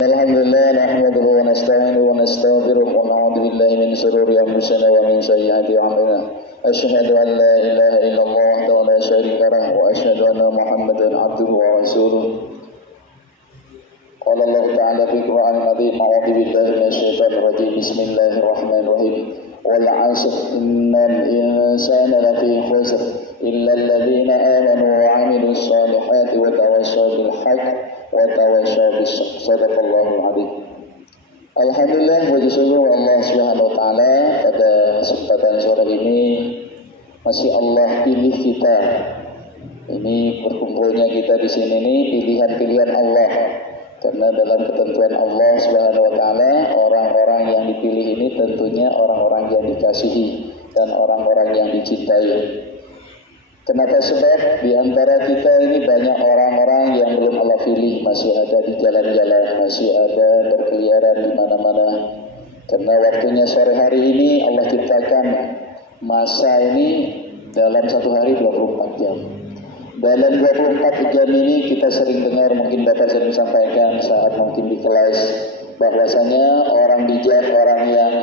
Alhamdulillah nahmaduhu wa nasta'inuhu wa nastaghfiruh wa na'udzu billahi min shururi anfusina wa min sayyiati a'malina. Asyhadu an la ilaha illallah wa la syarika lahu wa asyhadu anna Muhammadan 'abduhu wa rasuluh. Qala Allah ta'ala fi Qur'anil 'azim, a'udzu billahi minasy syaithanir rajim. Bismillahirrahmanirrahim. Wal 'asr innal insana lafi khusr illa alladziina aamanu wa 'amilus shalihati wa tawassaw bil haqq wa tawassaw bis sadaqallahul 'azim. Alhamdulillah, puji syukur Allah Subhanahu wa taala, pada kesempatan sore ini masih Allah pilih kita. Ini berkumpulnya kita di sini ini pilihan-pilihan Allah. Karena dalam ketentuan Allah Subhanahu wa taala, orang-orang yang dipilih ini tentunya orang-orang yang dikasihi dan orang-orang yang dicintai. Kenapa? Sebab di antara kita ini banyak orang-orang yang belum Allah pilih, masih ada di jalan-jalan, masih ada berkeliaran di mana-mana. Karena waktunya sore hari ini Allah ciptakan masa ini dalam satu hari 24 jam. Dalam 24 jam ini kita sering dengar, mungkin Bapak sering sampaikan saat mungkin di kelas, bahwasanya orang bijak, orang yang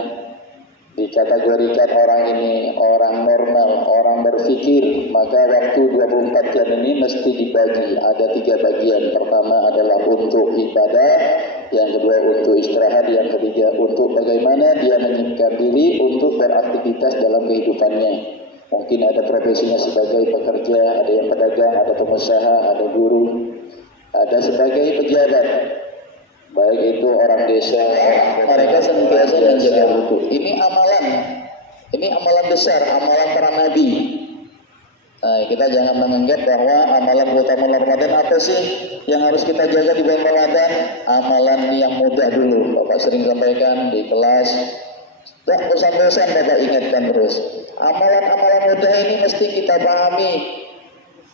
dikategorikan orang ini orang normal, orang berpikir, maka waktu 24 jam ini mesti dibagi. Ada 3 bagian. Pertama adalah untuk ibadah, yang kedua untuk istirahat, yang ketiga untuk bagaimana dia menyiapkan diri untuk beraktivitas dalam kehidupannya. Mungkin ada profesinya sebagai pekerja, ada yang pedagang, ada pengusaha, ada guru, ada sebagai pejabat, baik itu orang desa, mereka senantiasa menjaga wudu. Ini amalan besar, amalan para nabi. Nah, kita jangan menganggap bahwa amalan utama Ramadan apa sih yang harus kita jaga di bulan Ramadan? Amalan yang mudah dulu. Bapak sering sampaikan di kelas, tak bosan-bosan Bapak ingatkan terus. Amalan-amalan mudah ini mesti kita pahami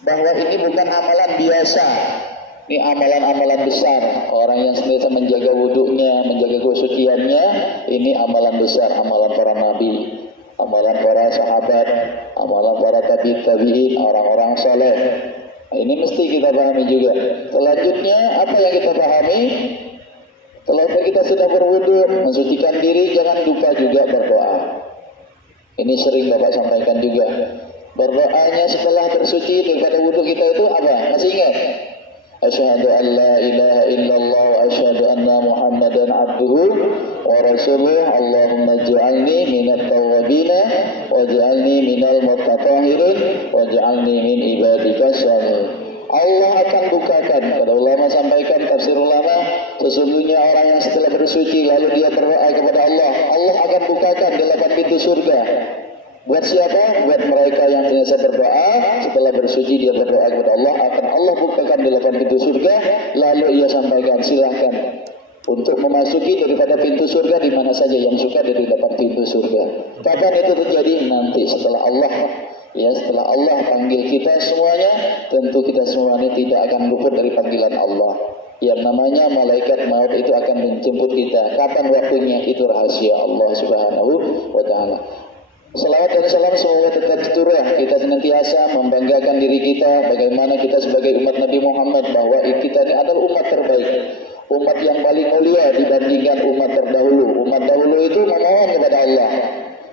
bahwa ini bukan amalan biasa. Ini amalan-amalan besar. Orang yang senantiasa menjaga wudunya, menjaga kesuciannya, ini amalan besar, amalan para nabi, amalan para sahabat, amalan para tabi'in, orang-orang saleh. Ini mesti kita pahami juga. Selanjutnya apa yang kita pahami? Setelah kita sudah berwudu, mensucikan diri, jangan lupa juga berdoa. Ini sering Bapak sampaikan juga. Berdoanya setelah bersuci daripada wudu kita itu apa? Masih ingat? Asyhadu an la ilaha illallah wa asyhadu anna Muhammadan 'abduhu wa rasuluh. Allahumma ij'alni minat tawwabina waj'alni minal mutatahhirin waj'alni min ibadikas shalihin. Allah akan bukakan, kata ulama sampaikan, tafsir ulama, sesungguhnya orang yang setelah bersuci lalu dia berdoa kepada Allah, Allah akan bukakan 8 pintu surga. Buat siapa? Buat mereka yang senantiasa berdoa, setelah bersuci dia berdoa kepada Allah, akan Allah bukakan 8 pintu surga. Lalu ia sampaikan, silahkan untuk memasuki daripada pintu surga di mana saja yang suka dari 8 pintu surga. Kapan itu terjadi? Nanti setelah Allah. Ya, setelah Allah panggil kita semuanya, tentu kita semua ini tidak akan luput dari panggilan Allah. Yang namanya malaikat maut itu akan menjemput kita. Kapan waktunya? Itu rahasia Allah Subhanahu wa taala. Salawat dan salam semoga tetap tercurah, kita senantiasa membanggakan diri kita bagaimana kita sebagai umat Nabi Muhammad, bahwa kita ini adalah umat terbaik, umat yang paling mulia dibandingkan umat terdahulu. Umat dahulu itu memohon kepada Allah,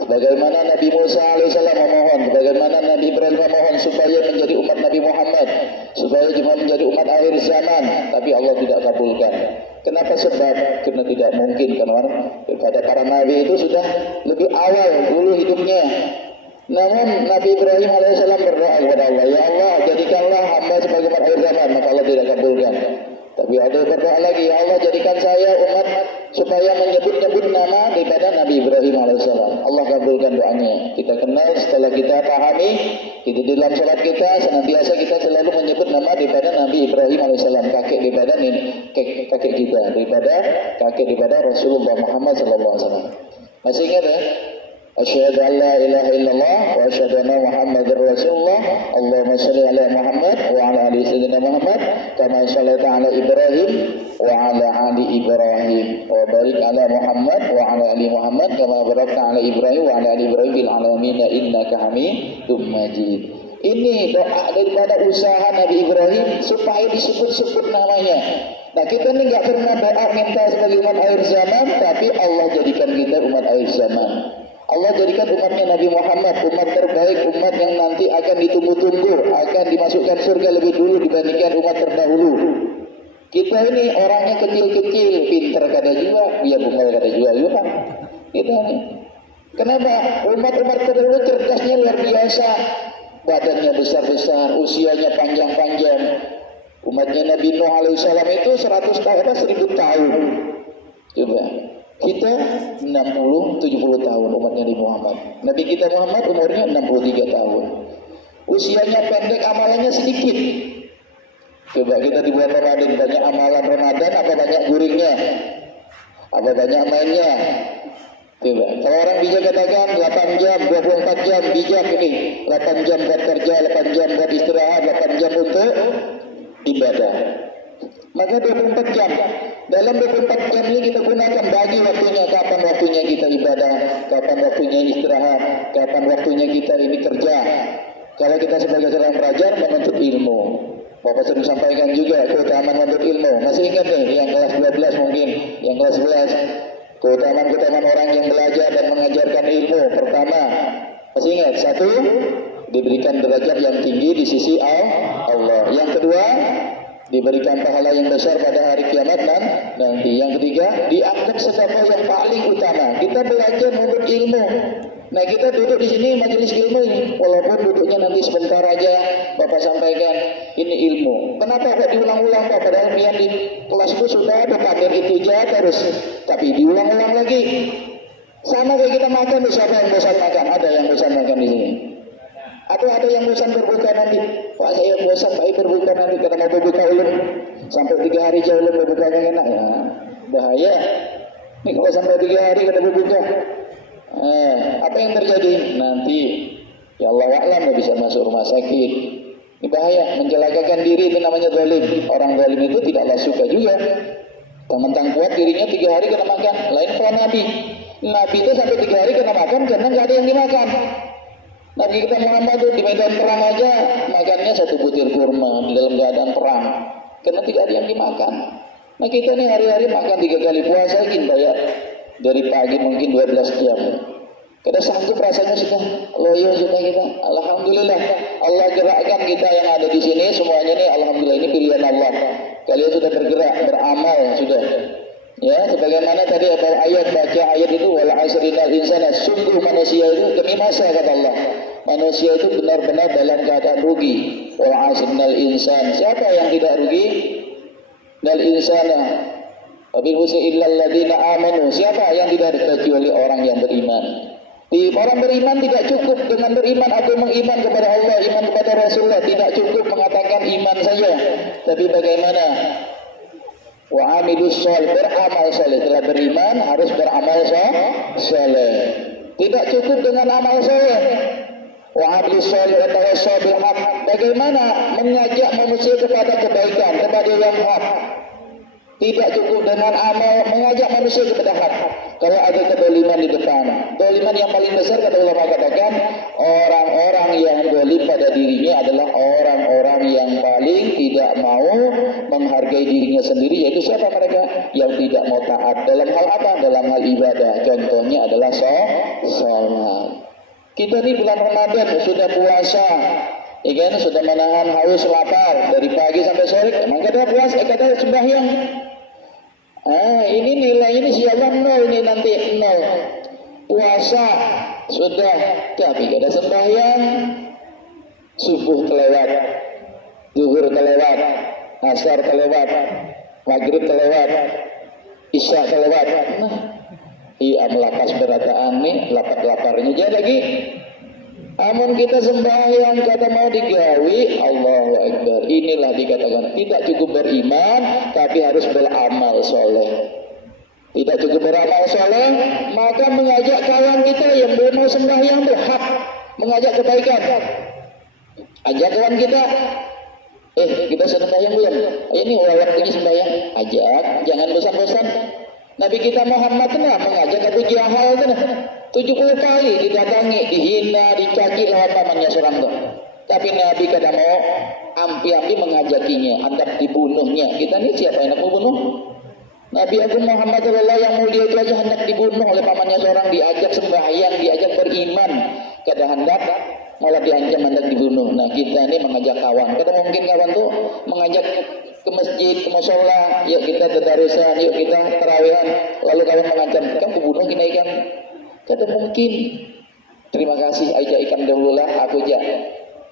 bagaimana Nabi Musa alaihissalam memohon, bagaimana Nabi Ibrahim memohon supaya menjadi umat Nabi Muhammad, supaya juga menjadi umat akhir zaman, tapi Allah tidak kabulkan. Kenapa? Sebab karena tidak mungkin, karena daripada para nabi itu sudah lebih awal dulu hidupnya. Namun Nabi Ibrahim alaihissalam berdoa kepada Allah, ya Allah jadikanlah hamba sebagai umat akhir zaman, maka Allah tidak kabulkan. Tapi ada berdoa lagi, ya Allah jadikan saya umat supaya menyebut-nyebut nama daripada Nabi Ibrahim alaihissalam. Allah kabulkan doanya. Kita kenal, setelah kita pahami, di dalam salat kita senantiasa kita selalu menyebut nama daripada Nabi Ibrahim alaihissalam, kakek daripada kakek kita, daripada kakek daripada Rasulullah Muhammad sallallahu alaihi wasallam. Masih ingat ya? Asyhadu an la ilaha illallah wa asyhadu anna Muhammadar Rasulullah. Allahumma shalli ala Muhammad wa ala ali sayyidina Muhammad kama shallaita ala Ibrahim wa ala ali Ibrahim wa barik ala Muhammad wa ala ali Muhammad kama barakta ala Ibrahim wa ala ali Ibrahim fil alamin innaka Hamidum Majid. Ini doa daripada usaha Nabi Ibrahim supaya disebut-sebut namanya. Nah kita ini nggak pernah doa minta sebagai umat akhir zaman, tapi Allah jadikan kita umat akhir zaman. Allah jadikan umatnya Nabi Muhammad umat terbaik, umat yang nanti akan ditunggu-tunggu, akan dimasukkan surga lebih dulu dibandingkan umat terdahulu. Kita ini orangnya kecil-kecil, pinter kada juga, biar bungal kada juga, kan? Kita ini. Kenapa? Umat-umat terdahulu cerdasnya luar biasa, badannya besar-besar, usianya panjang-panjang. Umatnya Nabi Nuh alaihissalam itu 100 tahun, 1000 tahun. Coba. Kita 60-70 tahun umatnya Nabi Muhammad. Nabi kita Muhammad umurnya 63 tahun. Usianya pendek, amalannya sedikit. Coba kita di bulan Ramadan banyak amalan Ramadan, apa banyak guringnya? Apa banyak mainnya? Coba. Kalau orang bijak katakan 8 jam, 24 jam bijak ini. 8 jam buat kerja, 8 jam buat istirahat, 8 jam untuk ibadah. Maka 24 jam. Dalam 24 jam ini kita gunakan bagi waktunya, kapan waktunya kita ibadah, kapan waktunya istirahat, kapan waktunya kita ini kerja. Kalau kita sebagai seorang pelajar menuntut ilmu, Bapak sering sampaikan juga keutamaan menuntut ilmu. Masih ingat nih yang kelas 12 mungkin, yang kelas 11, keutamaan orang yang belajar dan mengajarkan ilmu. Pertama, masih ingat, satu, diberikan derajat yang tinggi di sisi Allah. Yang kedua, diberikan pahala yang besar pada hari kiamat nanti. Yang ketiga, dianggap sedekah yang paling utama. Kita belajar menuntut ilmu. Nah kita duduk di sini majelis ilmu ini, walaupun duduknya nanti sebentar aja, Bapak sampaikan ini ilmu. Kenapa kok diulang-ulang Pak? Padahal biar di kelas itu sudah ada kader itu aja terus, tapi diulang-ulang lagi. Sama kayak kita makan, siapa yang bosan makan? Ada yang bosan makan di sini. Atau ada yang bosan berbuka nanti? Pak saya bosan Pak berbuka nanti karena mau berbuka ulun sampai 3 hari jauh ulun berbukanya enak ya. Bahaya. Ini kalau sampai 3 hari kada berbuka. Apa yang terjadi? Nanti ya Allah a'lam bisa masuk rumah sakit. Ini bahaya, mencelakakan diri, itu namanya zalim. Orang zalim itu tidak Allah suka juga. Mentang kuat dirinya 3 hari kena makan. Lain kalau Nabi. Nabi itu sampai 3 hari kena makan karena nggak ada yang dimakan. Nabi kita Muhammad itu di medan perang aja makannya 1 butir kurma di dalam keadaan perang. Karena tidak ada yang dimakan. Nah kita nih hari-hari makan 3 kali puasa ingin bayar. Dari pagi mungkin 12 jam. Kita sanggup rasanya sudah loyo sudah kita. Alhamdulillah Allah gerakkan kita yang ada di sini semuanya nih. Alhamdulillah ini pilihan Allah. Kalian sudah bergerak, beramal sudah. Ya, sebagaimana tadi ada ayat baca ayat itu wal asrinal insana, sungguh manusia itu demi masa kata Allah. Manusia itu benar-benar dalam keadaan rugi. Wal asrinal insan. Siapa yang tidak rugi? Dal insana Wabil husni illal ladina amanu. Siapa yang tidak kecuali orang yang beriman. Di orang beriman tidak cukup dengan beriman atau mengiman kepada Allah, iman kepada Rasulullah. Tidak cukup mengatakan iman saja. Tapi bagaimana? Wa amilus shol, beramal saleh. Setelah beriman harus beramal saleh. Tidak cukup dengan amal saleh. Wa amilus shol wa tawassaw bil haq. Bagaimana mengajak manusia kepada kebaikan, kepada yang hak. Tidak cukup dengan amal mengajak manusia kepada hak. Kalau ada kedoliman di depan, kedoliman yang paling besar kata ulama katakan orang-orang yang dolim pada dirinya adalah orang-orang yang paling tidak mau menghargai dirinya sendiri. Yaitu siapa mereka? Yang tidak mau taat dalam hal apa? Dalam hal ibadah. Contohnya adalah sholat. Kita di bulan Ramadan sudah puasa, ya kan? Sudah menahan haus lapar dari pagi sampai sore. Emang kada puasa, kada sembahyang. Ini nilai ini siapa 0 ini nanti 0. Puasa sudah, tapi kada sembahyang. Subuh terlewat, zuhur terlewat, asar terlewat, maghrib terlewat, isya terlewat. Nah, melapas berataan nih, lapar-laparnya jadi lagi. Amun kita sembahyang kata mau digawi, Allahu Akbar. Inilah dikatakan tidak cukup beriman, tapi harus beramal soleh. Tidak cukup beramal soleh, maka mengajak kawan kita yang belum mau sembahyang itu hak, mengajak kebaikan. Ajak kawan kita, kita sembahyang belum? Ini waktunya sembahyang. Ajak, jangan bosan-bosan. Nabi kita Muhammad mengajak Abu Jahal 70 kali didatangi, dihina, dicaci lawan pamannya seorang tuh. Tapi Nabi kadang mau ampi-ampi mengajakinya, hendak dibunuhnya. Kita ini siapa yang mau bunuh? Nabi Agung Muhammad SAW yang mulia itu aja hendak dibunuh oleh pamannya seorang, diajak sembahyang, diajak beriman, kadang hendak malah diancam hendak dibunuh. Nah kita ini mengajak kawan, kadang mungkin kawan tuh mengajak ke masjid, ke musola, yuk kita tadarusan, yuk kita tarawihan, lalu kawan mengancam, kan kebunuh kita ikan. Kadang mungkin, terima kasih, aja ikan dahulu lah, aku aja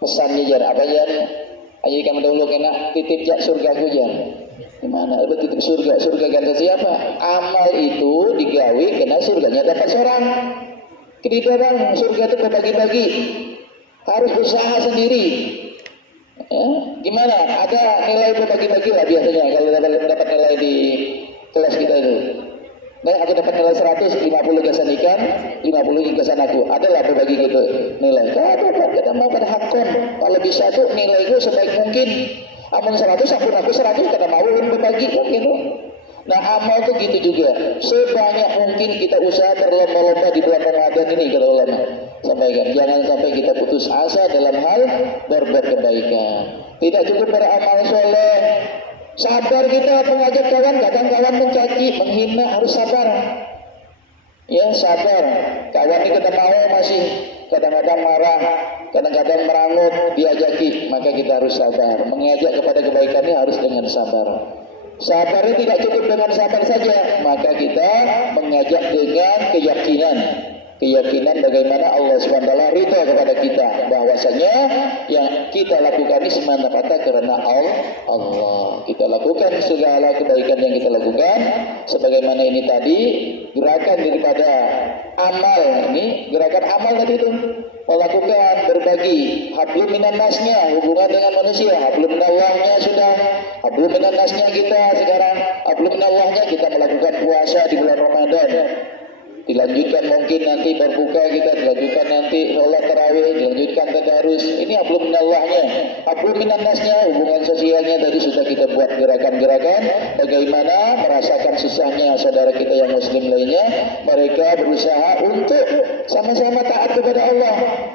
pesannya jar, apa jar, aja ikan dahulu kena titip jak surga aku jar. Gimana? Titip surga, surga kata siapa? Amal itu digawi kena surganya dapat seorang. Kedua orang surga itu berbagi-bagi, harus usaha sendiri. Ya, gimana? Ada nilai berbagi-bagi lah biasanya kalau dapat nilai di kelas kita itu. Nah, aku dapat nilai 100, 50 gasan ikan, 50 gasan aku. Adalah berbagi gitu nilai. Kita mau pada hakon. Kalau bisa tuh nilai gue sebaik mungkin. Amal 100, ampun aku 100, kada mau berbagi kan gitu. Nah amal tuh gitu juga. Sebanyak mungkin kita usaha berlomba-lomba di bulan Ramadan ini kata ulama. Sampaikan, jangan sampai kita putus asa dalam hal berbuat kebaikan. Tidak cukup beramal soleh. Sabar kita mengajak kawan, kadang kawan mencaci, menghina, harus sabar. Ya sabar. Kawan ini kita mau masih kadang-kadang marah, kadang-kadang merangut, diajaki, maka kita harus sabar. Mengajak kepada kebaikan ini harus dengan sabar. Sabar ini tidak cukup dengan sabar saja, maka kita mengajak dengan keyakinan. Keyakinan bagaimana Allah SWT ridha kepada kita, bahwasanya yang kita lakukan ini semata-mata karena Allah. Kita lakukan segala kebaikan yang kita lakukan, sebagaimana ini tadi gerakan daripada amal ini, gerakan amal tadi itu melakukan berbagi hablum minan nasnya, hubungan dengan manusia, hablum minallahnya sudah, hablum minan nasnya kita sekarang, hablum minallahnya kita melakukan puasa di bulan Ramadan. Dilanjutkan mungkin nanti berbuka kita, dilanjutkan nanti sholat tarawih, dilanjutkan tadarus. Ini hablum minallahnya, hablum minan nasnya, hubungan sosialnya tadi sudah kita buat gerakan-gerakan. Bagaimana merasakan susahnya saudara kita yang muslim lainnya, mereka berusaha untuk sama-sama taat kepada Allah.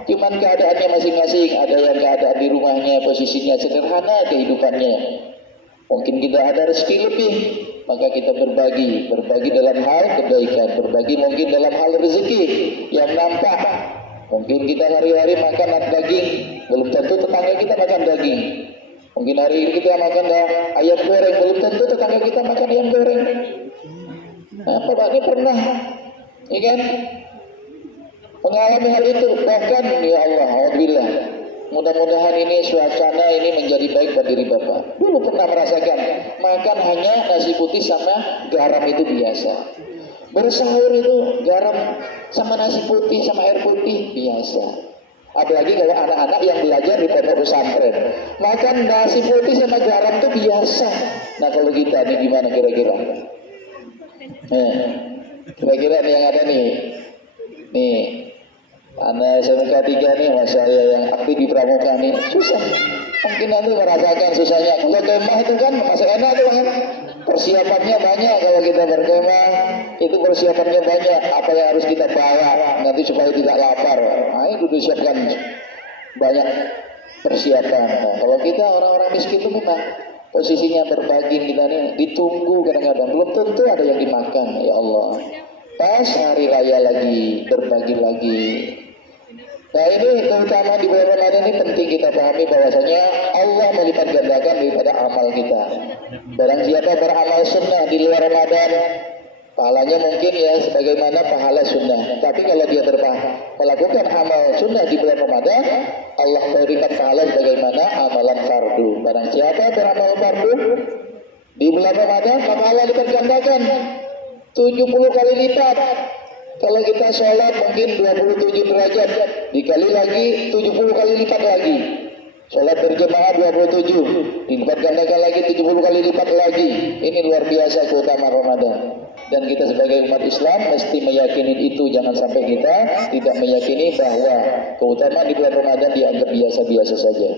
Cuman keadaannya masing-masing, ada yang keadaan di rumahnya posisinya sederhana kehidupannya. Mungkin kita ada rezeki lebih, maka kita berbagi dalam hal kebaikan, berbagi mungkin dalam hal rezeki yang nampak. Mungkin kita hari-hari makan daging, belum tentu tetangga kita makan daging. Mungkin hari ini kita makan ayam goreng, belum tentu tetangga kita makan ayam goreng. Apa Pak ini pernah, ya kan? Mengalami hal itu, bahkan ya Allah, alhamdulillah. Mudah-mudahan ini suasana ini menjadi baik bagi diri Bapak. Dulu pernah merasakan makan hanya nasi putih sama garam itu biasa. Bersahur itu garam sama nasi putih sama air putih biasa. Apalagi kalau anak-anak yang belajar di pondok pesantren, makan nasi putih sama garam itu biasa. Nah kalau kita ini gimana kira-kira? Kira-kira nih yang ada nih. Anak SMK 3 nih, mas saya yang aktif di pramuka nih, susah. Mungkin nanti merasakan susahnya. Kalau kemah itu kan masih enak tuh kan. Persiapannya banyak kalau kita berkemah, itu persiapannya banyak. Apa yang harus kita bawa nanti supaya tidak lapar. Nah itu disiapkan banyak persiapan. Nah, kalau kita orang-orang miskin itu memang posisinya berbagi kita nih ditunggu kadang-kadang. Belum tentu ada yang dimakan, ya Allah. Pas hari raya lagi, berbagi lagi. Nah ini terutama di bulan Ramadan ini penting kita pahami bahwasanya Allah melipat gandakan daripada amal kita. Barang siapa beramal sunnah di luar Ramadan, pahalanya mungkin ya sebagaimana pahala sunnah. Tapi kalau dia melakukan amal sunnah di bulan Ramadan, Allah memberikan pahala sebagaimana amalan fardu. Barang siapa beramal fardu di bulan Ramadan, maka Allah lipat gandakan 70 kali lipat. Kalau kita sholat mungkin 27 derajat, dikali lagi 70 kali lipat lagi. Sholat berjemaah 27, dilipat gandakan lagi 70 kali lipat lagi. Ini luar biasa keutamaan Ramadan. Dan kita sebagai umat Islam mesti meyakini itu. Jangan sampai kita tidak meyakini bahwa keutamaan di bulan Ramadan dianggap biasa-biasa saja.